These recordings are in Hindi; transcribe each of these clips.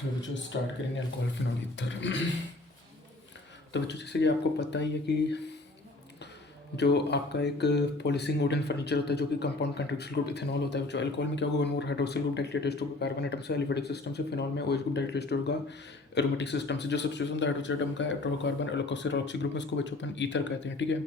तो बच्चों स्टार्ट करेंगे अल्कोहल फिनोल ईथर। तो बच्चों जैसे कि आपको पता ही है कि जो आपका एक पॉलिशिंग वुडन फर्नीचर होता है जो कि कंपाउंड कंट्रीब्यूशन ग्रुप इथेनॉल होता है। जो अल्कोहल में क्या होगा, one more hydroxyl group directly attached होगा कार्बन एटम से एलिफेटिक सिस्टम से। फिनॉल में OH ग्रुप डायरेक्टली अटैच्ड होगा एरोमेटिक सिस्टम से। जो सब्स्टिट्यूशन होता है हाइड्रोजन एटम का एट्रोकार्बन अल्कोक्सिल ग्रुप में, इसको बच्चों अपन ईथर कहते हैं। ठीक है,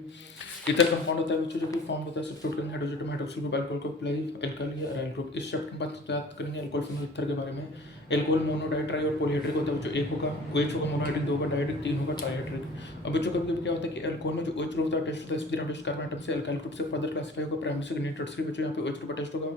ईथर कंपाउंड होता है बच्चों जो कि फॉर्म होता है सब्स्टिट्यूट करेंगे hydrogen atom hydroxyl group alcohol को प्लाई एल्काइल या अराइल ग्रुप। इस चैप्टर में बात करेंगे अल्कोहल फिनोल ईथर के बारे में। एल्कोहल मोनोडाइट ट्राई और पॉलीहाइड्रिक होता है जो एक होगा OH होगा, मोनोहाइड्रिक 2 होगा, डाइहाइड्रिक 3 होगा, ट्राइहाइड्रिक। अब बच्चों कभी कभी क्या होता है कि अल्कोहल में जो OH ग्रुप होता है अटैच होता है sp3 कार्बन एटम से अल्काइल ग्रुप से फर्दर क्लासिफाई होगा प्राइमरी सेकेंडरी टर्शियरी। बच्चों यहाँ पे OH ग्रुप अटैच होगा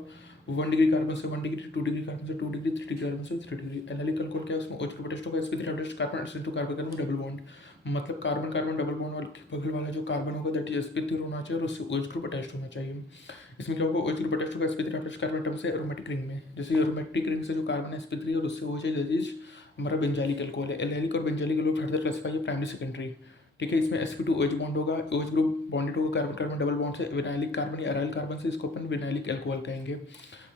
1 डिग्री कार्बन से 1 डिग्री, 2 डिग्री कार्बन से 2 डिग्री, 3 डिग्री कार्बन से 3 डिग्री। एनालिक अल्कोहल क्या है, उसमें OH ग्रुप अटैच होगा sp3 carbon to carbon carbon double bond, मतलब कार्बन कार्बन डबल बॉन्ड वाले बगल वाला जो कार्बन होगा दैट इज sp3 होना चाहिए और उससे OH ग्रुप अटैच होना चाहिए। इसमें क्या होगा, OH ग्रुप अटैच होगा sp3 कार्बन एटम से एरोमेटिक रिंग में। जैसे एरोमेटिक रिंग से जो कार्बन है sp3 और उससे OH दैट इज हमारा बेंजालिक अल्कोहल है। एल्काइलिक और बेंजालिक अल्कोहल फर्दर क्लासिफाई है प्राइमरी सेकेंडरी। ठीक है, इसमें sp2OH बॉन्ड होगा, OH ग्रुप बॉन्डेड होगा कार्बन कार्बन डबल बॉन्ड से विनाइलिक कार्बन या अराइल कार्बन से, इसको अपन विनाइलिक अल्कोहल कहेंगे।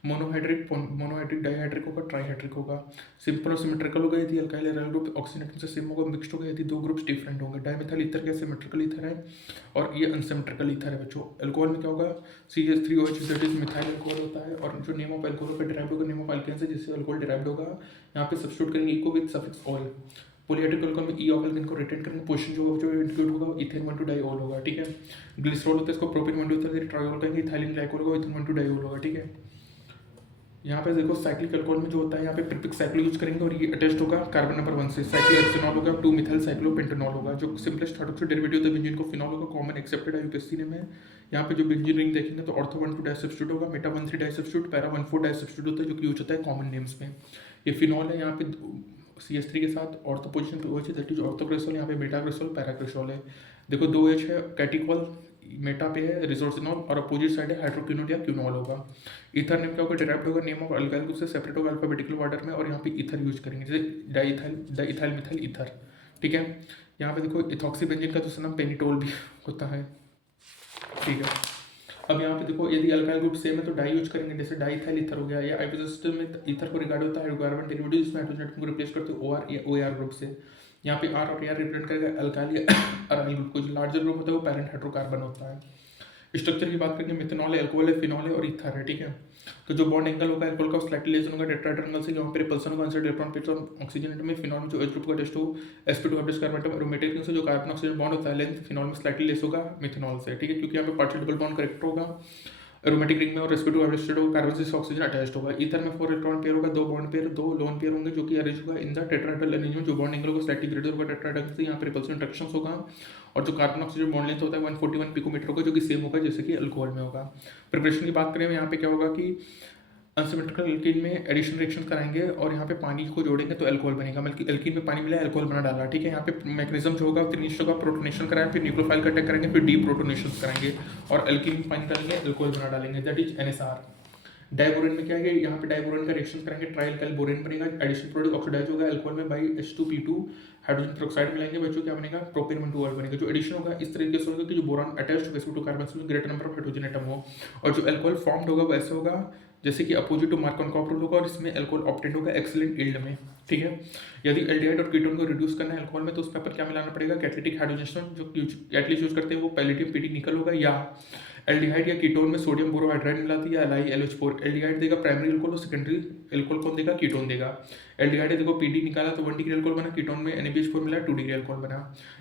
मोनोहाइड्रिक डाइहाइड्रिक होगा, ट्राइहाइड्रिक होगा। सिंपल और सिमेट्रिकल होगा यदि alkyl aryl group oxygen atom से सेम होगा, मिक्स्ड होगा यदि दो ग्रुप्स डिफरेंट होंगे। डाइमेथाइल ईथर क्या सिमेट्रिकल ईथर है और ये अनसिमेट्रिकल ईथर है बच्चों। अल्कोहल में क्या होगा, CH3OH that is methyl alcohol होता है और जो नेम ऑफ अल्कोहल का डिराइव्ड होगा नेम ऑफ अल्केन से जिससे अल्कोहल डिराइव्ड होगा। यहाँ पे सब्स्टिट्यूट करेंगे इको with suffix ol. Polyhydric alcohol में ई ऑफ एल्केन को रिटेन करेंगे, पोजीशन जो होगा जो इंडिकेट होगा इथेन 1 टू डाइऑल होगा। ठीक है, ग्लिसरॉल होता है इसको प्रोपेन 1 टू होता है, ट्राइऑल कहेंगे, इथाइलिन ग्लाइकोल होगा, इथेन 1 टू डाइऑल होगा। ठीक है, यहाँ पे देखो साइक्लिक अल्कोहल में जो होता है यहाँ पे प्रीफिक्स साइक्लो यूज करेंगे और ये अटैच्ड होगा कार्बन नंबर 1 से। साइक्लोहेक्सेनॉल होगा, 2 मिथाइल साइक्लोपेंटेनॉल होगा। जो सिंपलेस्ट हाइड्रोक्साइड डेरिवेटिव होता है बेंजीन को फिनॉल होगा, कॉमन एक्सेप्टेड है यूपीएससी ने में। यहाँ पे जो बेंजीन रिंग देखेंगे तो ऑर्थो 1 2 डाई सब्स्टिट्यूट होगा, meta 1 3 di substitute, para 1 4 di substitute होता है जो कि यूज होता है कॉमन नेम्स में। ये फिनॉल है, यहाँ पे CH3 के साथ ऑर्थो पोजिशन पे OH है दैट इज ऑर्थोक्रेसोल, यहाँ पे मेटाक्रेसोल पैराक्रेसोल है। देखो 2H है कैटिकॉल, मेटा पे है रिसोर्सिनॉल और अपोजिट साइड है हाइड्रोक्विनोल या क्विनॉल होगा। ईथर नेम क्या होगा, डिराइव्ड होगा नेम ऑफ अल्काइल ग्रुप से, सेपरेट होगा अल्फाबेटिकल ऑर्डर में और यहाँ पे ईथर यूज करेंगे जैसे डाइथाइल मिथाइल ईथर। ठीक है, यहाँ पे देखो इथॉक्सी बेंजीन का दूसरा नाम पेनिटोल भी होता है। ठीक है, अब यहाँ पे देखो यदि अल्काइल ग्रुप सेम है तो डाई यूज करेंगे, जैसे डाइथाइल ईथर हो गया। या आइसोटोप सिस्टम में ईथर को रिगार्ड होता है हाइड्रोकार्बन डेरिवेटिव जिसमें हाइड्रोजन एटम को रिप्लेस करते हैं OR या OR ग्रुप से। यहाँ पे R और AR रिप्रेजेंट करेगा अल्काइल या अराइल ग्रुप को। जो लार्जर ग्रुप होता है वो पैरेंट हाइड्रोकार्बन होता है। स्ट्रक्चर की बात करेंगे, मिथेनॉल है, अल्कोहल है, फिनॉल है और ईथर है। ठीक है, तो जो बॉन्ड एंगल होगा अल्कोहल का स्लाइटली लेसन होगा टेट्राहेड्रल एंगल से, वहाँ पे रिपल्सन होगा आंसर इलेक्ट्रॉन पिट्स और ऑक्सीजन एटम में। फिनॉल में जो H ग्रुप का टेस्ट हो sp2 hydroxide carbon atom aromatic ring से जो कार्बन ऑक्सीजन बॉन्ड होता है लेंथ फिनॉल में स्लाइटली लेस होगा मिथेनॉल से। ठीक है, क्योंकि यहाँ पे पार्शियल डबल बॉन्ड करेक्ट होगा एरोमेटिक रिंग में और sp2 हाइड्रोक्साइड होगा, कार्बन से ऑक्सीजन अटैच्ड होगा। ईथर में 4 इलेक्ट्रॉन पेयर होगा, 2 बॉन्ड पेयर, 2 लोन पेयर होंगे जो कि अरेंज होगा इन द टेट्राहेड्रल अरेंजमेंट। जो बॉन्ड एंगल होगा स्लाइटली ग्रेटर होगा टेट्राहेड्रल से, यहाँ पे रिपल्सन इंटरेक्शंस होगा और जो कार्बन ऑक्सीजन बॉन्ड लेंथ होता है 141 पिकोमीटर होगा जो कि सेम होगा जैसे कि अल्कोहल में होगा। प्रिपरेशन की बात करें यहाँ पे क्या होगा कि अनसिमेट्रिकल एल्कीन में एडिशन रिएक्शन कराएंगे और यहाँ पे पानी को जोड़ेंगे तो अल्कोहल बनेगा, बल्कि एल्कीन में पानी मिला है अल्कोहल बना डाला। ठीक है, यहाँ पे मैकेनिज्म जो होगा 3 होगा, प्रोटोनेशन कराएंगे, फिर न्यूक्लियोफाइल का अटैक करेंगे, फिर डीप्रोटोनेशन कराएंगे और एल्कीन में पानी डालेंगे अल्कोहल बना डालेंगे दैट इज NSR। डाइबोरेन में क्या है, यहाँ पे डाइबोरेन का रिएक्शन करेंगे, ट्राई अल्काइल बोरेन बनेगा, एडिशन प्रोडक्ट ऑक्सीडाइज होगा अल्कोहल में बाई H2P2 हाइड्रोजन पेरोक्साइड मिलाएंगे बच्चों, क्या बनेगा प्रोपेन 1 2 बनेगा। जो एडिशन होगा इस तरीके से होगा कि जो बोरॉन अटैच्ड होगा sp2 कार्बन में greater number of hydrogen atom हो और जो अल्कोहल फॉर्म्ड होगा वो ऐसे होगा जैसे कि अपोजिट टू मार्कन कॉपर होगा और इसमें अल्कोहल ऑब्टेंड होगा एक्सीलेंट यील्ड में। ठीक है, यदि एल्डिहाइड और कीटोन को रिड्यूस करना है अल्कोहल में तो उसमें पर क्या मिलाना पड़ेगा, कैटालिटिक हाइड्रोजन जो एटलीस्ट यूज करते हैं वो पैलेडियम पीडी निकल होगा, या एल्डिहाइड या कीटोन में सोडियम बोरोहाइड्राइड मिलाती है या LiLH4। एल्डिहाइड देगा प्राइमरी अल्कोहल और सेकेंडरी अल्कोहल कौन देगा, कीटोन देगा। एल्डिहाइड देखो PD निकाला तो 1 डिग्री अल्कोहल बना, कीटोन में NaBH4 मिला 2 डिग्री अल्कोहल बना।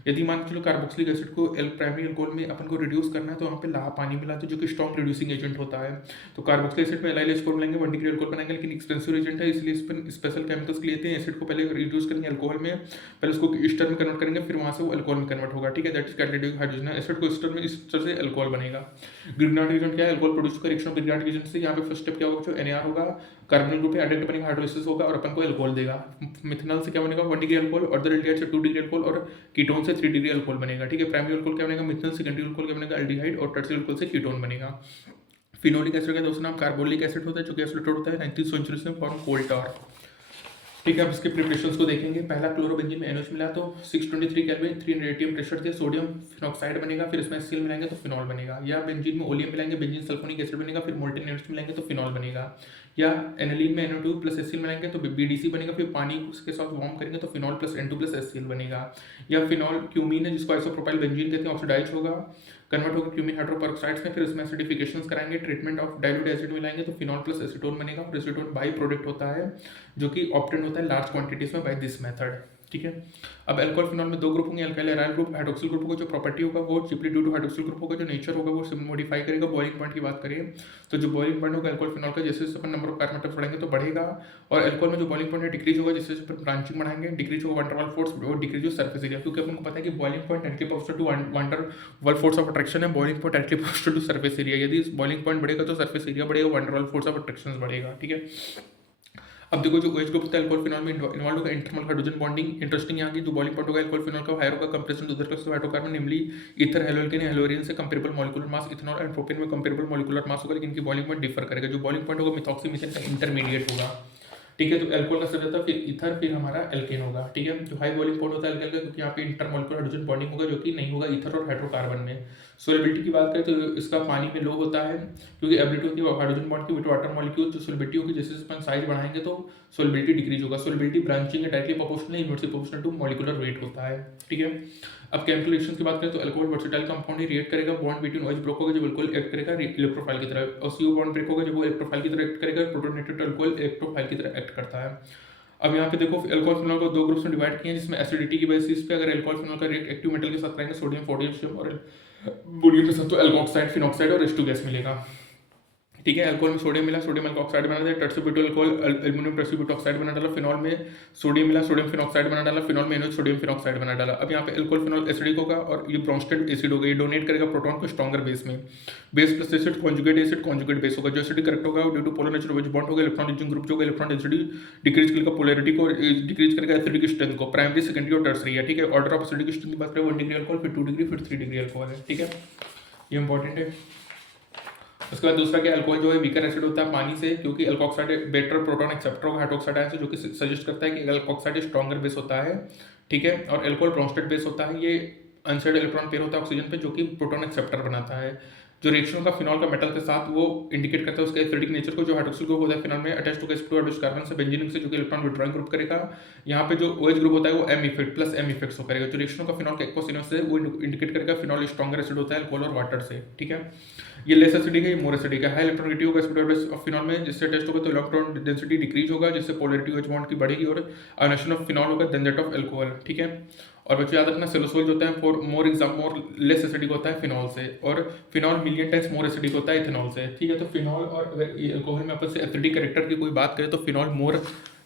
यदि मान के चलो कार्बोक्सिलिक एसिड को प्राइमरी अल्कोहल में अपन को रिड्यूस करना है तो वहाँ पे ला पानी मिलाते हैं जो कि स्ट्रॉन्ग रिड्यूसिंग एजेंट होता है। तो कार्बोक्सिलिक एसिड में LiLH4 मिलाएंगे 1 डिग्री अल्कोहल बनाएंगे, लेकिन एक्सपेंसिव एजेंट है इसलिए इस पर स्पेशल केमिकल्स लेते हैं। एसिड को पहले रिड्यूस करेंगे अल्कोहल में, पहले उसको ईस्टर में कन्वर्ट करेंगे फिर वहाँ से वो अल्कोहल में कन्वर्ट होगा। ठीक है, that is catalytic hydrogen acid को ईस्टर में इस तरह से अल्कोहल बनेगा। ग्रिग्नार्ड एजेंट क्या है, अल्कोहल प्रोड्यूस कर रिएक्शन ग्रिग्नार्ड एजेंट से। यहाँ पे फर्स्ट स्टेप क्या होगा, जो NAR होगा कार्बोनिल ग्रुप है, एडेक्ट बनेगा, हाइड्रोलिसिस होगा और अपन को अल्कोहल देगा। मिथेनॉल से क्या बनेगा 1 डिग्री अल्कोहल और एल्डिहाइड से 2 डिग्री अल्कोहल और कीटोन से 3 डिग्री अल्कोहल बनेगा। ठीक है, प्राइमरी अल्कोहल क्या बनेगा मिथेनॉल, सेकेंडरी अल्कोहल क्या बनेगा एल्डिहाइड और टर्शियरी अल्कोहल से कीटोन बनेगा। फिनोलिक एसिड का दूसरा नाम कार्बोलिक एसिड होता है जो कि एसिलेटेड होता है 19th सेंचुरी में फॉर्म कोल टार। ठीक है, अब इसके प्रिपरेशंस को देखेंगे। पहला क्लोरोबेंजीन में NH मिला तो 623 केल्विन 300 atm प्रेशर से सोडियम फिनॉक्साइड बनेगा, फिर इसमें HCl मिलाएंगे तो फिनॉल बनेगा। या बेंजीन में ओलियम मिलाएंगे, बेंजीन सल्फोनिक एसिड बनेगा, फिर मोल्टेन NH मिलाएंगे तो फिनॉल बनेगा। या एनिलीन में NO2 प्लस HCl मिलाएंगे तो BDC बनेगा, फिर पानी उसके साथ वार्म करेंगे तो phenol plus N2 plus HCl बनेगा। या फिनॉल क्यूमीन है जिसको आइसोप्रोपाइल बेंजीन कहते हैं, ऑक्सीडाइज होगा, कन्वर्ट होगा क्यूमीन हाइड्रोपेरोक्साइड्स में, फिर उसमें एसिडिफिकेशन कराएंगे, ट्रीटमेंट ऑफ डाइल्यूट एसिड मिलाएंगे तो फिनॉल प्लस एसीटोन बनेगा। और एसीटोन बाई प्रोडक्ट होता है जो कि ऑब्टेन होता है लार्ज क्वांटिटीज में बाय दिस मेथड, ठीक है। अब अल्कोहल फिनॉल में दो ग्रुप होंगे, alkyl aryl group, hydroxyl group होगा। जो प्रॉपर्टी होगा वो चिपली ड्यू टू हाइड्रोक्सिल ग्रुप होगा, जो नेचर होगा वो मॉडिफाई करेगा। बॉइलिंग पॉइंट की बात करें तो जो बॉइलिंग पॉइंट होगा अल्कोहल फिनॉल का, जैसे अपन नंबर ऑफ कार्बन एटम्स बढ़ेंगे तो बढ़ेगा, और अल्कोहल में जो बॉइलिंग पॉइंट है डिक्रीज होगा, जिससे अपन ब्रांचिंग बढ़ाएंगे, डिक्रीज होगा वंडर वाल फोर्स और डिक्रीज हो सरफेस एरिया, क्योंकि अपन को पता है कि boiling point directly proportional to van der Waal force of attraction है, boiling point directly proportional to surface area. यदि बॉइलिंग पॉइंट बढ़ेगा तो सरफेस एरिया बढ़ेगा, van der Waal force of attraction बढ़ेगा, ठीक है। अब देखो जो OH ग्रुप होता है अल्कोहल फिनॉल में इन्वॉल्व होगा इंटरमोल हाइड्रोजन बॉन्डिंग। इंटरेस्टिंग यहाँ की जो बॉइलिंग पॉइंट होगा अल्कोहल फिनॉल का हायर होगा compression to other hydrocarbon, namely ether, haloalkane, haloarene से comparable molecular mass, ethanol and propane में कंपेरेबल मॉलिक्यूलर मास होगा, लेकिन इनकी बॉइलिंग पॉइंट डिफर करेगा। जो बॉइलिंग पॉइंट होगा मिथॉक्सी मीथेन का इंटरमीडिएट होगा, ठीक है। तो अल्कोहल का सब जाता है, फिर ईथर, फिर हमारा एल्केन होगा, ठीक है। जो हाई बॉइलिंग पॉइंट होता है अल्कोहल का, क्योंकि यहाँ पे इंटरमॉलिक्यूलर हाइड्रोजन बॉन्डिंग होगा जो कि नहीं होगा ईथर और हाइड्रोकार्बन में। सोलिबिलिटी की बात करें तो इसका पानी में लो होता है, क्योंकि एबिलिटी होती है हाइड्रोजन बॉन्ड की विद वाटर मॉलिक्यूल। जो सोलिबिलिटी होगी जैसे अपन साइज बढ़ाएंगे तो सोलिबिलिटी डिक्रीज होगा। सोलिबिलिटी ब्रांचिंग है directly proportional, inversely proportional to molecular weight होता है, ठीक है। अब केमिकल रिएक्शन की बात करें तो अल्कोहल वर्सेटाइल कंपाउंड ही रिएक्ट करेगा, बॉन्ड बिटवीन OH ब्रेक होगा जो बिल्कुल एक्ट करेगा इलेक्ट्रोफाइल की तरह, और CO बॉन्ड ब्रेक होगा जो वो इलेक्ट्रोफाइल की तरह एक्ट करेगा, प्रोटोनेटेड अल्कोहल इलेक्ट्रोफाइल की तरह एक्ट करता है। अब यहाँ पे देखो अल्कोहल फिनॉल को दो ग्रुप्स में डिवाइड किए हैं, जिसमें एसिडिटी की बेसिस पे अगर अल्कोहल फिनॉल का रिएक्ट एक्टिव मेटल के साथ करेंगे सोडियम पोटेशियम और बोरियम के साथ तो एल्कोक्साइड, फिनॉक्साइड और H2 गैस मिलेगा, ठीक है। अल्कोहल में सोडियम मिला, सोडियम अल्कोक्साइड बना दिया, टर्सोब्यूटाइल अल्कोहल एल्युमिनियम टर्सोब्यूट ऑक्साइड बना डाला। फिनॉल में सोडियम मिला, सोडियम फिनॉक्साइड बना डाला। फिनॉल में NH सोडियम फिनॉक्साइड बना डाला। अब यहाँ पे अल्कोहल फिनॉल एसिडिक होगा और ये ब्रोंस्टेड एसिड होगा, ये डोनेट करेगा प्रोटॉन को स्ट्रॉन्गर बेस में। Base plus acid conjugate base होगा। जो एसिड करेक्ट होगा due to polar nature OH bond होगा, इलेक्ट्रॉन रीचिंग ग्रुप जो होगा इलेक्ट्रॉन डेंसिटी डिक्रीज करेगा, पोलैरिटी को डिक्रीज करेगा, एसिडिक स्ट्रेंथ को, प्राइमरी सेकेंडरी और टर्सरी है, ठीक है। ऑर्डर ऑफ एसिडिक स्ट्रेंथ की बात करें 1 डिग्री अल्कोहल, फिर 2 डिग्री, फिर 3 डिग्री अल्कोहल है, ठीक है। ये इंपॉर्टेंट है। उसके बाद दूसरा क्या, अल्कोहल जो है वीकर एसिड होता है पानी से, क्योंकि अल्कोक्साइड बेटर प्रोटॉन एक्सेप्टर होगा हाइड्रोक्साइड आयन से, जो कि सजेस्ट करता है कि अल्कोक्साइड स्ट्रॉन्गर बेस होता है, ठीक है। और अल्कोहल ब्रोंस्टेड बेस होता है, ये अनसाइड इलेक्ट्रॉन पेयर होता है ऑक्सीजन पे जो कि प्रोटॉन एक्सेप्टर बनाता है। जो रिएक्शन का फिनॉल का मेटल के साथ वो इंडिकेट करता है उसके एसिडिक नेचर को। जो हाइड्रोक्सिल ग्रुप होता है फिनॉल में अटैच टू कार्बन से बेंजीन से, जो कि इलेक्ट्रॉन विड्रॉइंग ग्रुप करेगा। यहाँ पे जो OH ग्रुप होता है वो M effect plus M effects करेगा। जो रिएक्शन का फिनॉल का एक्वा से वो इंडिकेट करेगा फिनॉल स्ट्रॉन्गर एसिड होता है अल्कोहल और वाटर से, ठीक है। ये लेस एसिडिक है, ये मोर एसिडिक है। हाई इलेक्ट्रॉनिटी होगा एसिड ऑफ फिनॉल में, जिससे टेस्ट होगा तो इलेक्ट्रॉन डेंसिटी डिक्रीज होगा, जिससे पोलैरिटी OH बॉन्ड की बढ़ेगी और आयोनाइजेशन ऑफ फिनॉल होगा देन दैट ऑफ अल्कोहल, ठीक है। और बच्चों याद रखना सेलोसोल जो होता है फॉर मोर लेस एसिडिक होता है फिनॉल से, और phenol million times more acidic होता है इथेनॉल से, ठीक है। तो फिनॉल और अल्कोहल में अपन से एसिडिक कैरेक्टर की कोई बात करें तो phenol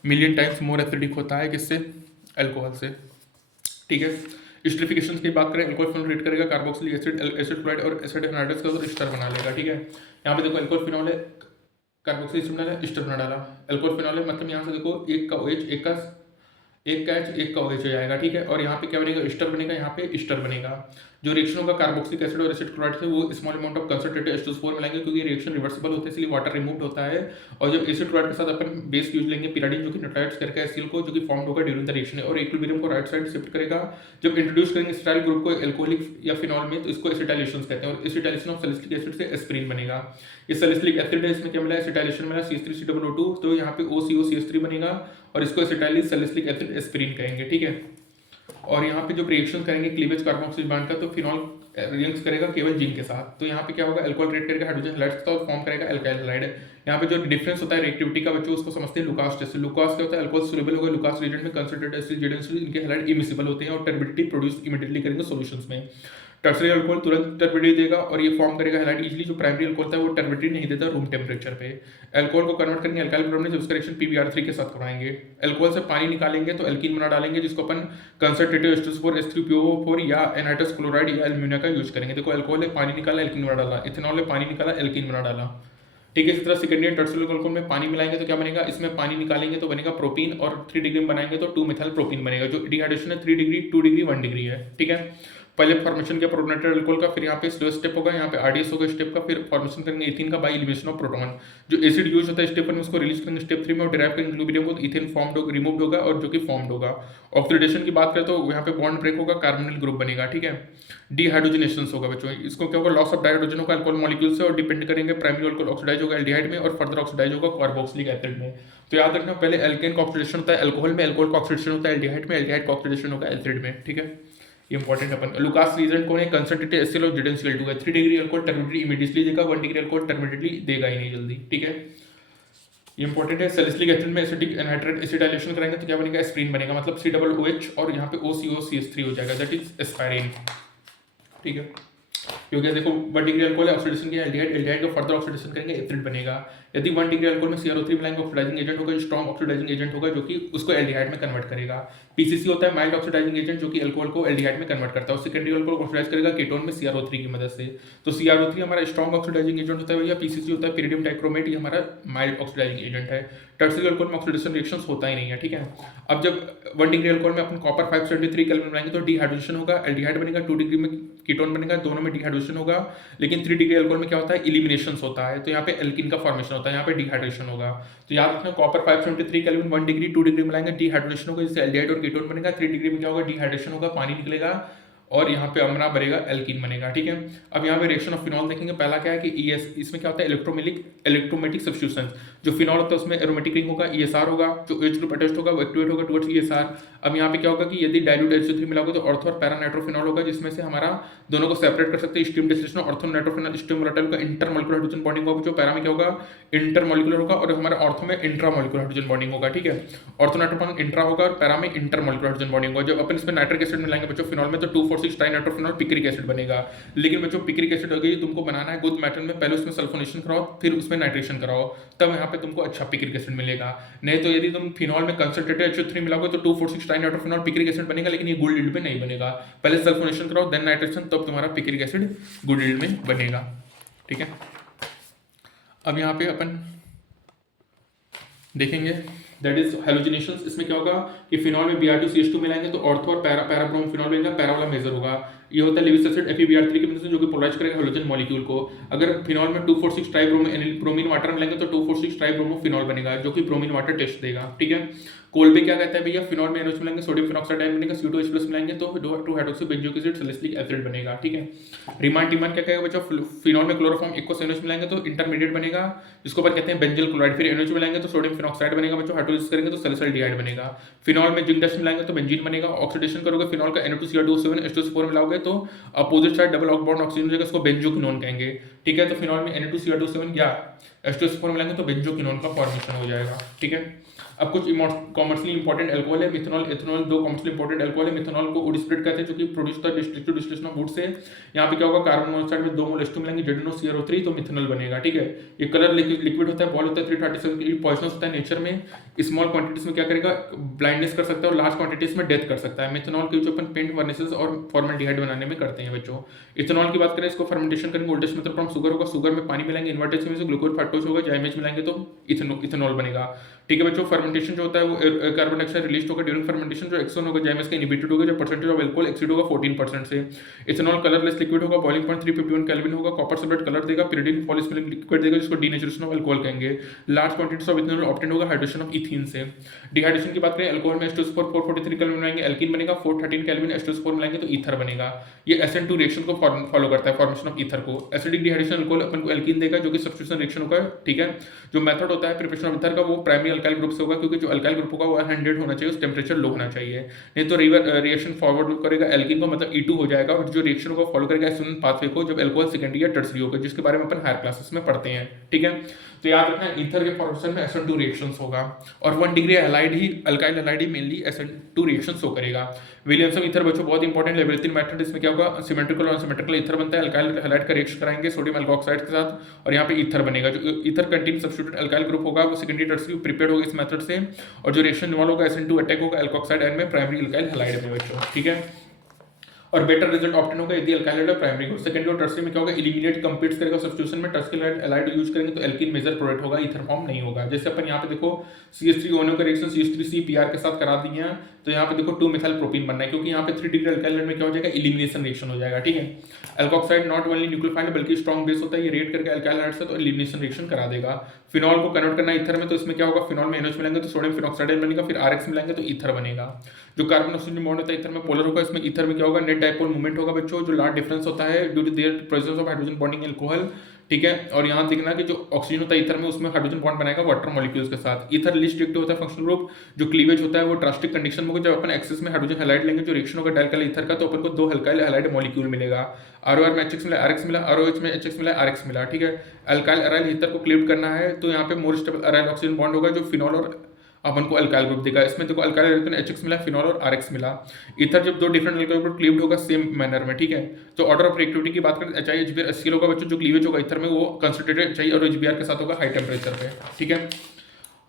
million times more acidic होता है किससे, अल्कोहल से, ठीक है। एस्टरिफिकेशन की बात करें अल्कोहल फिनॉल रिएक्ट करेगा कार्बोक्सिलिक एसिड क्लोराइड और एसिड एनाइड्स का तो एस्टर बना लेगा, ठीक है। यहाँ पे देखो अल्कोहल फिनॉल है, कार्बोक्सिलिक एसिड बना है, एस्टर बना डाला। अल्कोहल फिनॉल है मतलब यहाँ से देखो एक का OH एक का H एक का OH हो जाएगा, ठीक है। और यहाँ पे क्या बनेगा, एस्टर बनेगा, यहाँ पे एस्टर बनेगा। जो रिएक्शन होगा कार्बोक्सिलिक एसिड और एसिड क्लोराइड से वो small amount of concentrated H2SO4 मिलाएंगे, क्योंकि रिएक्शन रिवर्सिबल होता है इसलिए वाटर रिमूव होता है। और जब एसिड क्लोराइड के साथ अपन बेस यूज लेंगे पिराडीन, जो कि न्यूट्राइड्स करके HCl को, जो कि फॉर्म होगा ड्यूरिंग द रिएक्शन, और इक्विलिब्रियम को राइट साइड शिफ्ट करेगा। जब इंट्रोड्यूस करेंगे एसिटाइल ग्रुप को अल्कोहलिक या फिनॉल में तो इसको एसिटाइलेशन कहते हैं, और एसिटाइलेशन ऑफ सैलिसिलिक एसिड से एस्पिरिन बनेगा। ये सैलिसिलिक एसिड है, इसमें क्या मिला, एसिटाइलेशन मिला CH3COO2, तो यहाँ पे OCOCH3 बनेगा और इसको एसिटाइलिक सैलिसिलिक एसिड एस्पिरिन कहेंगे, ठीक है। और यहाँ पे जब रिएक्शन करेंगे क्लीवेज कार्बोक्सिल बॉन्ड का तो फिनॉल रिएक्ट करेगा केवल जिंक के साथ, तो यहाँ पे क्या होगा, अल्कोहल रिएक्ट करेगा हाइड्रोजन हैलाइड्स के साथ और फॉर्म करेगा अल्काइल हैलाइड। यहाँ पे जो डिफरेंस होता है रिएक्टिविटी का बच्चों उसको समझते हैं लुकास टेस्ट। लुकास क्या होता है, अल्कोहल सोल्यूबल होगा लुकास रिएजेंट में, कंसंट्रेटेड एसिड इनके हैलाइड इमिसिबल होते हैं और टर्बिडिटी प्रोड्यूस इमीडिएटली करेंगे सॉल्यूशंस में। टर्सरी अल्कोहल तुरंत टर्बिडिटी देगा और ये फॉर्म करेगा हैलाइड इजीली। जो प्राइमरी अल्कोहल था वो टर्बिडिटी नहीं देता रूम टेम्परेचर पे। अल्कोहल को कन्वर्ट करेंगे अल्काइल ब्रोमीन में, उसका रिएक्शन PbR3 के साथ कराएंगे। अल्कोहल से पानी निकालेंगे तो एल्कीन बना डालेंगे, जिसको अपन कंसंट्रेटेड H2SO4 H3PO4 या एनाइट्रस क्लोराइड या एल्यूमिनियम का यूज करेंगे। देखो अल्कोहल है पानी निकाला एल्कीन बना डाला, इथेनॉल है पानी निकाला एल्कीन बना डाला, ठीक है। इस तरह सेकेंडरी टर्सरी अल्कोहल में पानी मिलाएंगे तो क्या बनेगा, इसमें पानी निकालेंगे तो बनेगा प्रोपीन, और 3 डिग्री में बनाएंगे तो 2 मिथाइल प्रोपीन बनेगा। जो डिहाइड्रेशन है 3 डिग्री 2 डिग्री 1 डिग्री है, ठीक है। पहले फॉर्मेशन किया प्रोटोनेटेड अल्कोहल का, फिर यहाँ पे स्लो स्टेप होगा, यहाँ पे आरडीएस होगा स्टेप का, फिर फॉर्मेशन करेंगे इथीन का बाई एलिमिनेशन ऑफ प्रोटॉन। जो एसिड यूज होता है स्टेप 1 में उसको रिलीज करेंगे स्टेप 3 में, और डिराइव करेंगे इक्विलिब्रियम को, इथेन फॉर्म्ड होगा, रिमूव्ड होगा और जो कि फॉर्म्ड होगा। ऑक्सीडेशन की बात करें तो यहाँ पे बॉन्ड ब्रेक होगा, कार्बोनिल ग्रुप बनेगा, ठीक है। डिहाइड्रोजनेशन होगा बच्चों, इसको क्या होगा, लॉस ऑफ डाइहाइड्रोजन होगा अल्कोहल मॉलिक्यूल से, और डिपेंड करेंगे प्राइमरी अल्कोहल ऑक्सीडाइज होगा एल्डिहाइड में, और फर्दर ऑक्सीडाइज होगा कार्बोक्सिलिक एसिड में। तो याद रखना, पहले एल्केन का ऑक्सीडेशन होता है अल्कोहल में, अल्कोहल का ऑक्सीडेशन होता है एल्डिहाइड में, एल्डिहाइड का ऑक्सीडेशन होगा एसिड में, ठीक है। ये इंपॉर्टेंट अपन लुकास रीजन कौन है, कंसंट्रेटेड एसिड और ZnCl2 है। 3 डिग्री अल्कोहल टर्मिनेटली इमीडिएटली देगा, 1 डिग्री अल्कोहल टर्मिनेटली देगा ही नहीं जल्दी, ठीक है। ये इंपॉर्टेंट है। सैलिसिलिक एसिड में एसिडिक एनहाइड्रेट एसिडाइलेशन कराएंगे तो क्या बनेगा, एस्प्रीन बनेगा, मतलब COOH और यहाँ पे OCOCH3 हो जाएगा, दैट इज एस्पाइरिन, ठीक है। क्योंकि देखो 1 डिग्री अल्कोहल है, ऑक्सीडेशन किया एल्डिहाइड, एल्डिहाइड का फर्दर ऑक्सीडेशन करेंगे एसिड बनेगा। यदि 1 डिग्री अल्कोहल में CrO3 मिलाएंगे, ऑक्सीडाइजिंग एजेंट होगा, स्ट्रॉन्ग ऑक्सीडाइजिंग एजेंट होगा जो कि उसको एल्डिहाइड में कन्वर्ट करेगा। PCC होता है माइल्ड ऑक्सीडाइजिंग एजेंट जो कि अल्कोहल को एल्डिहाइड में कन्वर्ट करता है, और सेकेंडरी अल्कोहल को ऑक्सीडाइज करेगा कीटोन में CrO3 की मदद से। तो CrO3 हमारा स्ट्रॉन्ग ऑक्सीडाइजिंग एजेंट होता है भैया, PCC होता है pyridium डाइक्रोमेट, ये हमारा माइल्ड ऑक्सीडाइजिंग एजेंट है। टर्शियरी अल्कोहल में ऑक्सीडेशन रिएक्शंस होता ही नहीं है, ठीक है। अब जब 1 डिग्री अल्कोहल में अपन कॉपर 573 केल्विन बनाएंगे तो डिहाइड्रेशन होगा, एल्डिहाइड बनेगा, 2 डिग्री में कीटोन बनेगा, दोनों में डिहाइड्रेशन होगा। लेकिन 3 डिग्री अल्कोहल में क्या होता है, इलिमिनेशन होता है, तो यहाँ पे एल्किन का फॉर्मेशन होता है, यहाँ पे डिहाइड्रेशन होगा। तो याद रखना, कॉपर 573 केल्विन 1 डिग्री 2 डिग्री मिलाएंगे, डिहाइड्रेशन होगा, जिससे एल्डिहाइड और कीटोन बनेगा। 3 डिग्री में क्या होगा, डिहाइड्रेशन होगा, पानी निकलेगा, और यहाँ पे अमरा बनेगा, एल्कीन बनेगा, ठीक है। अब यहाँ पे रिएक्शन ऑफ फिनॉल देखेंगे, पहला क्या है कि ES, इसमें क्या होता है, इलेक्ट्रोमेटिक सब्स्टिट्यूशन। जो फिनॉल होता है उसमें एरोमेटिक रिंग होगा, ESR होगा, जो H ग्रुप अटैच्ड होगा वो एक्टिवेट होगा टुवर्ड्स ESR। अब यहाँ पे क्या होगा कि यदि डाइल्यूट HCl3 मिला होगा तो ऑर्थो और पैरा नाइट्रोफिनॉल होगा, जिसमें से हमारा दोनों को सेपरेट कर सकते हैं steam distillation. Ortho nitrophenol steam volatile का इंटरमॉलिक्यूलर हाइड्रोजन बॉन्डिंग होगा, जो पैरा में क्या होगा, इंटरमॉलिक्यूलर होगा, और हमारा ऑर्थो में इंट्रामॉलिक्यूलर हाइड्रोजन बॉन्डिंग होगा, ठीक है। ऑर्थो नाइट्रोफिनॉल इंट्रा होगा और पैरा में इंटरमॉलिक्यूलर हाइड्रोजन बॉन्डिंग होगा। जब अपन इसमें नाइट्रिक एसिड मिलाएंगे बच्चों फिनॉल में, तो 2,4,6 ट्राइनाइट्रोफिनॉल पिक्रिक एसिड बनेगा। लेकिन बच्चों पिक्रिक एसिड अगर तुमको बनाना है गुड मेटल में, पहले उसमें सल्फोनेशन कराओ, फिर उसमें नाइट्रेशन कराओ, तब यहाँ पे तुमको अच्छा पिक्रिक एसिड मिलेगा। नहीं तो यदि तुम फिनॉल में कंसंट्रेटेड HO3 मिलाओगे तो 2,4,6 ट्राइनाइट्रोफिनॉल पिक्रिक एसिड बनेगा, लेकिन ये गुड यील्ड में नहीं बनेगा। पहले सल्फोनेशन कराओ देन नाइट्रेशन, तब तुम्हारा पिक्रिक एसिड गुड यील्ड में बनेगा, ठीक है। अब यहाँ पे अपन देखेंगे दैट इज हेलोजिनेशंस। इसमें क्या होगा कि फिनॉल में Br2CH2 मिलाएंगे तो ऑर्थो और पैरा ब्रोम फिनॉल बनेगा, पैरा वाला मेजर होगा। ये होता है लिविस एसिड FeBr3 की मदद से, जो कि पोलराइज करेगा हेलोजन मॉलिक्यूल को। अगर फिनॉल में 2,4,6 ट्राइब्रोमीन वाटर मिलाएंगे तो 2,4,6 ट्राइब्रोमो फिनॉल बनेगा, जो कि ब्रोमीन वाटर टेस्ट देगा, ठीक है। कोलबे क्या कहता है भैया, फिनॉल में NH मिलाएंगे, सोडियम फिनॉक्साइड आयन बनेगा, CO2H+ मिलाएंगे तो 2 hydroxy benzoic acid salicylic acid बनेगा, ठीक है। रीमान टीमान क्या कहेगा बच्चों, फिनॉल में क्लोरोफॉर्म एक्वस NH मिलाएंगे तो इंटरमीडिएट बनेगा, जिसको पर कहते हैं बेंजल क्लोराइड। फिर NH मिलाएंगे तो सोडियम फिनॉक्साइड बनेगा बच्चों, हाइड्रोलिसिस करेंगे तो सैलिसाइल्डिहाइड बनेगा। फिनॉल में जिंक डस्ट मिलाएंगे तो बेंजीन बनेगा। ऑक्सीडेशन करोगे फिनॉल का Na2Cl2O7 H2SO4 मिलाओगे तो opposite side double bond oxygen हो जाएगा, इसको बेंजोक्विनोन कहेंगे, ठीक है। तो फिनॉल में Na2Cl2O7 या H2SO4 मिलाएंगे तो बेंजोक्विनोन का फॉर्मेशन हो जाएगा, ठीक है। अब कुछ कॉमर्शियली इंपॉर्टेंट अल्कोहल है, methanol, ethanol, 2 commercially important alcohol है। मिथनॉल को वुड स्प्रिट कहते हैं, जो कि प्रोड्यूस होता है डिस्टिलेशन ऑफ वुड से। यहाँ पे क्या होगा, कार्बन मोनोऑक्साइड में 2 मोल H2 मिलेंगे, ZnOCrO3 तो मिथनॉल बनेगा, ठीक है। ये कलर लिक्विड होता है, बॉल होता है, 337 के लिए पॉइजनस होता है नेचर में। स्मॉल क्वांटिटीज में क्या करेगा, ब्लाइंडनेस कर सकता है, और लार्ज क्वांटिटीज में डेथ कर सकता है। मिथनॉल के जो अपन पेंट फर्नेसेस और फॉर्मल्डिहाइड बनाने में करते हैं बच्चों। इथेनॉल की बात करें, इसको फर्मेंटेशन करेंगे, ओल्डेस्ट मेथड फ्रॉम शुगर होगा, शुगर में पानी मिलाएंगे, इन्वर्टेड से ग्लूकोज फ्रक्टोज होगा, जाइमेज मिलाएंगे तो इथेनॉल बनेगा, ठीक है बच्चों। फर्मेंटेशन जो होता है वो कार्बन डाइऑक्साइड रिलीज होगा ड्यूरिंग फर्मेंटेशन, जो एक्सोन होगा जाइमेज का इनहिबिटेड होगा, जो परसेंटेज ऑफ अल्कोहल एक्सीड होगा 14% से। इथेनॉल कलरलेस लिक्विड होगा, बॉइलिंग पॉइंट 351 केल्विन होगा, कॉपर सल्फेट कलर देगा, pyridine पॉलीस्फेरिक लिक्विड देगा, जिसको डीनेचुरेशन ऑफ अल्कोहल कहेंगे। Large quantities of ethanol obtain होगा हाइड्रेशन ऑफ इथीन से। डिहाइड्रेशन की बात करें, अल्कोहल में H2SO4 443 केल्विन मिलाएंगे, एल्कीन बनेगा, 413 केल्विन H2SO4 मिलाएंगे तो ईथर बनेगा। ये SN2 रिएक्शन को फॉलो करता है, फॉर्मेशन ऑफ ईथर को। एसिडिक डिहाइड्रेशन अल्कोहल अपन को एल्कीन देगा, जो कि सब्स्टिट्यूशन रिएक्शन होगा, ठीक है। जो मेथड होता है प्रिपरेशन ऑफ ईथर का, वो प्राइमरी अल्काइल ग्रुप से होगा, क्योंकि जो अल्काइल ग्रुप होगा वो 100 होना चाहिए, उस टेम्परेचर लो होना चाहिए, नहीं तो रिएक्शन फॉरवर्ड करेगा एल्कीन को, मतलब E2 हो जाएगा, और जो रिएक्शन को फॉलो करेगा एसिड पाथवे को, जब अल्कोहल सेकेंडरी या टर्सरी होगा, जिसके बारे में अपन हायर क्लासेस में पढ़ते हैं, ठीक है। तो याद रखना, ईथर के फॉर्मेशन में SN2 रिएक्शंस होगा, और 1 डिग्री हैलाइड ही अल्काइल हैलाइड ही मेनली SN2 रिएक्शन शो करेगा। विलियमसन ईथर बच्चों बहुत इंपॉर्टेंट लेवरेथिन मेथड, इसमें क्या होगा, सिमेट्रिकल और अनसिमेट्रिकल ईथर बनता है, अल्काइल हैलाइड का रिएक्शन कराएंगे सोडियम अल्कोक्साइड के साथ, और यहाँ पे ईथर बनेगा। जो ether contain substitute alkyl group होगा वो सेकेंडरी टर्सरी प्रिपेयर्ड होगा इस मेथड से, और जो रिएक्शन इन्वॉल्व होगा SN2 अटैक होगा अल्कोक्साइड आयन में, प्राइमरी अल्काइल हैलाइड में बच्चों, ठीक है। और बेटर रिजल्ट ऑप्टेन होगा यदि अल्काइल हाइड्राइड प्राइमरी हो। सेकेंडरी और टर्सरी में क्या होगा, इलिमिनेट कंपीट्स करेगा सब्स्टिट्यूशन में, टर्सरी एलाइड यूज करेंगे तो एल्कीन मेजर प्रोडक्ट होगा, ईथर फॉर्म नहीं होगा। जैसे अपन यहाँ पे देखो CH3 ONO का रिएक्शन CH3CPr के साथ करा दिए हैं, तो यहाँ पे देखो 2 मिथाइल प्रोपीन बनना है, क्योंकि यहाँ पे 3 डिग्री अल्काइल हाइड्राइड में क्या हो जाएगा, इलिमिनेशन रिएक्शन हो जाएगा, ठीक है। एल्कोक्साइड नॉट ओनली न्यूक्लियोफाइल बल्कि स्ट्रॉन्ग बेस होता है, ये रेट करके अल्काइल हाइड्राइड से तो एलिमिनेशन रिएक्शन करा देगा। फिनॉल को कन्वर्ट करना ईथर में, तो इसमें क्या होगा, फिनॉल में NH मिलेंगे तो सोडियम फिनॉक्साइड बनेगा, फिर RX मिलाएंगे तो ईथर बनेगा। जो कार्बन ऑक्सीजन बॉन्ड होता है ईथर में पोलर होगा, इसमें ईथर में क्या होगा, नेट डाइपोल मूवमेंट होगा बच्चों, जो लार्ज डिफरेंस होता है due to their presence of hydrogen bonding alcohol, ठीक है। और यहाँ देखना कि जो ऑक्सीजन होता है ईथर में, उसमें हाइड्रोजन बॉन्ड बनाएगा वाटर मॉलिक्यूल्स के साथ। ईथर लिस्ट रिएक्टिव होता है फंक्शनल ग्रुप, जो क्लीवेज होता है वो ड्रास्टिक कंडीशन में होगा, जब अपन एक्सेस में हाइड्रोजन हैलाइड लेंगे, जो रिएक्शन होगा डाइल्काइल ईथर का, तो अपन को 2 अल्काइल हैलाइड मॉलिक्यूल मिलेगा। ROR में HX मिला, RX मिला, ROH में HX मिला, RX मिला, ठीक है। अल्काइल अराइल ईथर को क्लीव करना है, तो यहाँ पे more stable aryl oxygen bond होगा, जो फिनॉल और अपन को अल्काइल ग्रुप देगा। इसमें देखो अल्काइल इलेक्ट्रॉन HX मिला, फिनॉल और RX मिला। ईथर जब 2 डिफरेंट अल्काइल ग्रुप क्लीव्ड होगा सेम मैनर में, ठीक है। तो ऑर्डर ऑफ रिएक्टिविटी की बात करें HI HBr HCl होगा बच्चों, जो क्लीवेज होगा ईथर में वो कंसंट्रेटेड HI और HBr के साथ होगा हाई टेम्परेचर पे, ठीक है।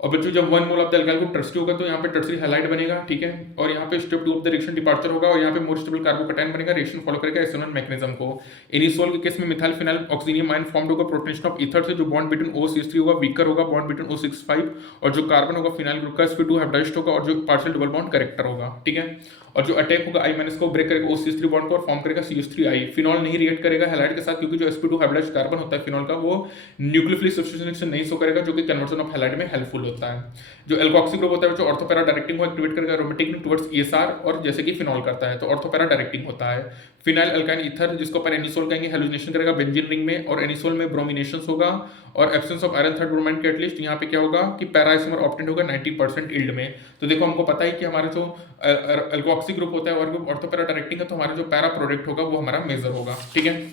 और बच्चों जब 1 mole of the alkyl group tertiary होगा, तो यहाँ पे टर्सरी हैलाइड बनेगा, ठीक है। और यहाँ पे step 2 of the reaction departure होगा, और यहाँ पे मोर स्टेबल कार्बोकैटायन बनेगा, रिएक्शन फॉलो करेगा SN1 मैकेनिज्म को। इनिसोल के केस में methyl phenyl oxygen ion formed होगा प्रोटोनेशन ऑफ ईथर से, जो बॉन्ड बिटवीन OCH3 होगा वीकर होगा, बॉन्ड बिटवीन O6 5, और जो कार्बन होगा फिनाइल ग्रुप का sp2 हाइब्रिडाइज्ड होगा, और जो पार्शियल डबल बॉन्ड करेक्टर होगा, ठीक है। और जो अटैक होगा I- को ब्रेक करेगा OCH3 बॉन्ड को और फॉर्म करेगा CH3I। फिनॉल नहीं रिएक्ट करेगा हैलाइड के साथ, क्योंकि जो sp2 हाइब्रिडाइज्ड कार्बन होता है फिनॉल का, वो न्यूक्लियोफिलिक सब्स्टिट्यूशन रिएक्शन नहीं शो करेगा, जो कि कन्वर्जन ऑफ हैलाइड में हेल्पफुल होता है। जो एल्कोक्सी ग्रुप होता है जो ऑर्थोपैरा डायरेक्टिंग को एक्टिवेट करेगा एरोमेटिक टुवर्ड्स ESR, और जैसे कि फिनॉल करता है, तो ऑर्थोपैरा डायरेक्टिंग होता है। फिनाइल अल्काइन ईथर, जिसको अपन एनिसोल कहेंगे, हेलोजिनेशन करेगा बेंजीन रिंग में, और एनिसोल में ब्रोमिनेशन होगा, और absence of iron third bromide के एटलीस्ट यहाँ पे क्या होगा कि पैरा आइसोमर ऑब्टेंड होगा 90% यील्ड में। तो देखो हमको पता है कि हमारा जो एल्कोक्सी ग्रुप होता है और ग्रुप ऑर्थोपैरा डायरेक्टिंग है, तो हमारा जो पैरा प्रोडक्ट होगा वो हमारा मेजर होगा, ठीक है।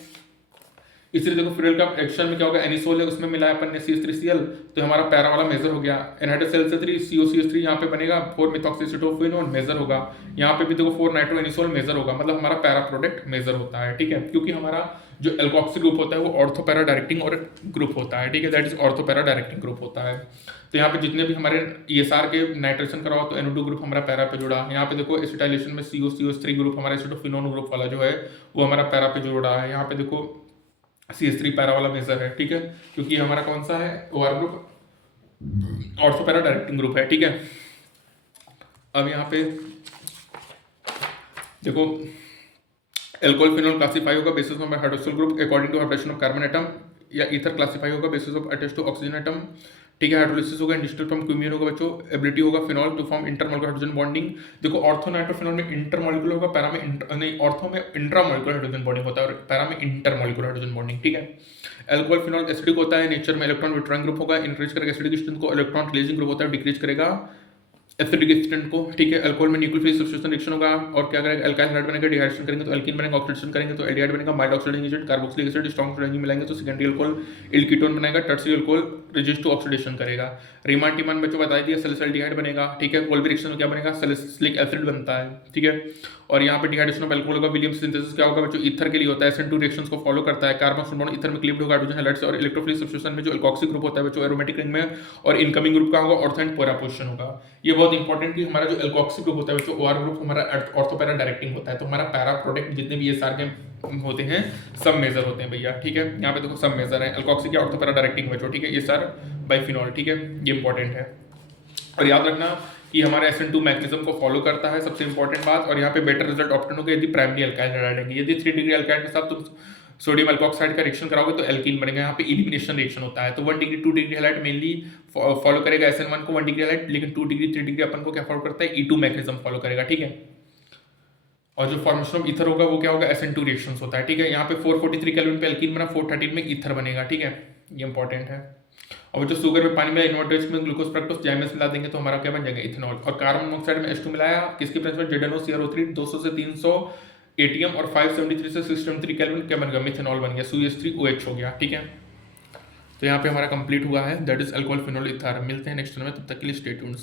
इसलिए देखो फिनोल का एक्शन में क्या होगा, एनिसोल है उसमें मिलाया अपन ने CH3Cl, तो हमारा पैरा वाला मेजर हो गया। NH3 COCH3 यहाँ पे बनेगा 4 मिथॉक्सीएसिटोफिनोन मेजर होगा। यहाँ पे भी देखो 4 नाइट्रो एनिसोल मेजर होगा, मतलब हमारा पैरा प्रोडक्ट मेजर होता है, ठीक है। क्योंकि हमारा जो एल्कोक्सी ग्रुप होता है वो ऑर्थोपैरा डायरेक्टिंग और ग्रुप होता है, ठीक है, that is ortho para directing group होता है। तो यहाँ पे जितने भी हमारे ESR के नाइट्रेशन कराओ तो NO2 ग्रुप हमारा पैरा पे जुड़ा। यहाँ पे देखो एसिटाइलेशन में COCH3 ग्रुप हमारा एसिटोफिनोन ग्रुप वाला जो है वो हमारा पैरा पे जुड़ा है। यहाँ पे देखो CH3 पैरा वाला मेजर है, ठीक है, क्योंकि हमारा कौन सा है OR group ortho para directing group है, ठीक है। अब यहाँ पे देखो एल्कोहल फिनोल क्लासिफाई होगा basis of hydroxyl group according to hybridization of carbon atom, या ईथर क्लासिफाई होगा basis of attached to oxygen atom, ठीक है। हाइड्रोलिसिस होगा इंडस्ट्रियल फ्रॉम क्यूमिन होगा बच्चों। एबिलिटी होगा phenol to form intermolecular hydrogen bonding. देखो ऑर्थो नाइट्रोफिनॉल में इंटरमोलिकुलर होगा, पैरा में नहीं, ऑर्थो में इंट्रामोलिकुलर हाइड्रोजन बॉन्डिंग होता है और पैरा में इंटरमोलिकुलर हाइड्रोजन बॉन्डिंग, ठीक है। एल्कोहल फिनॉल एसिडिक होता है नेचर में, इलेक्ट्रॉन विथड्रॉइंग ग्रुप होगा, इंक्रीज करेगा एसिडिक स्ट्रेंथ को, इलेक्ट्रॉन रिलीजिंग ग्रुप होता है डिक्रीज करेगा एसिडिक स्ट्रेंथ को, ठीक है। अल्कोहल में न्यूक्लियोफिलिक सब्स्टिट्यूशन रिएक्शन होगा और क्या करेगा, अल्काइल हाइड्राइड बनेगा, डिहाइड्रेशन करेंगे तो अल्कीन बनेगा, ऑक्सीडेशन करेंगे तो एल्डिहाइड बनेगा, mild oxidizing agent carboxylic acid, strong oxidizing मिलाएंगे तो सेकेंडरी अल्कोहल एल्कीटोन बनेगा, tertiary alcohol resist to oxidation करेगा। रीमान टीमान बच्चों बता दिया सैलिसाइल्डिहाइड बनेगा, ठीक है। कोल्बी रिएक्शन में क्या बनेगा, सैलिसिलिक एसिड बनता है, ठीक है। और यहाँ पे डिहाइड्रेशन ऑफ अल्कोहल होगा, विलियम्स सिंथेसिस क्या होगा बच्चों, ईथर के लिए होता है, SN2 रिएक्शंस को फॉलो करता है, कार्बन बॉन्ड ईथर में क्लीव्ड होगा हाइड्रोजन हैलाइड से, और इलेक्ट्रोफिलिक सब्स्टिट्यूशन में जो एल्कोक्सी ग्रुप होता है बच्चों एरोमेटिक रिंग में, और इनकमिंग ग्रुप का होगा ऑर्थो एंड पैरा पोजीशन होगा। ये बहुत इंपॉर्टेंट कि हमारा जो एल्कोक्सी ग्रुप होता है बच्चों OR ग्रुप हमारा ऑर्थोपैरा डायरेक्टिंग होता है, तो हमारा पैरा प्रोडक्ट जितने भी ESR के होते हैं सब मेजर होते हैं भैया, ठीक है। यहाँ पे देखो सब मेजर है, एल्कोक्सी के ऑर्थोपैरा डायरेक्टिंग बच्चों, ठीक है, ESR बाय फिनॉल, ठीक है, ये इंपॉर्टेंट है। और याद रखना कि हमारा SN2 मैकेनिज्म को फॉलो करता है, सबसे इंपॉर्टेंट बात। और यहाँ पे बेटर रिजल्ट ऑप्टेन होगा यदि प्राइमरी अल्काइल हैलाइड है, यदि 3 डिग्री अल्काइल के साथ तुम सोडियम अल्कोक्साइड का रिएक्शन कराओगे तो एल्कीन बनेगा। यहाँ पे एलिमिनेशन रिएक्शन होता है, तो 1 degree 2 degree halide mainly follow करेगा SN1 को 1 डिग्री हैलाइड, लेकिन 2 डिग्री 3 डिग्री अपन को क्या फॉलो करता है, E2 मैकेनिज्म फॉलो करेगा, ठीक है। और जो फॉर्मेशन ऑफ ईथर होगा वो क्या होगा, SN2 रिएक्शंस होता है, ठीक है। यहाँ पे 443 केल्विन पे एल्कीन बना, 413 में ईथर बनेगा, ठीक है, ये इंपॉर्टेंट है। और जो शुगर में पानी में इनवर्टेज में ग्लूकोज फ्रक्टोज जाइमस मिला देंगे तो हमारा क्या बन जाएगा, इथेनॉल। और कार्बन मोनोऑक्साइड में H2 मिलाया, किसकी प्रेजेंस में, ZnOCrO3 200 से 300 ATM और 573 से 673 केल्विन क्या बन गया, मिथेनॉल बन गया, CH3OH हो गया, ठीक है। तो यहाँ पे हमारा कंप्लीट हुआ है, that is alcohol phenol ether. मिलते हैं नेक्स्ट में, तब तक के लिए स्टे ट्यून्ड।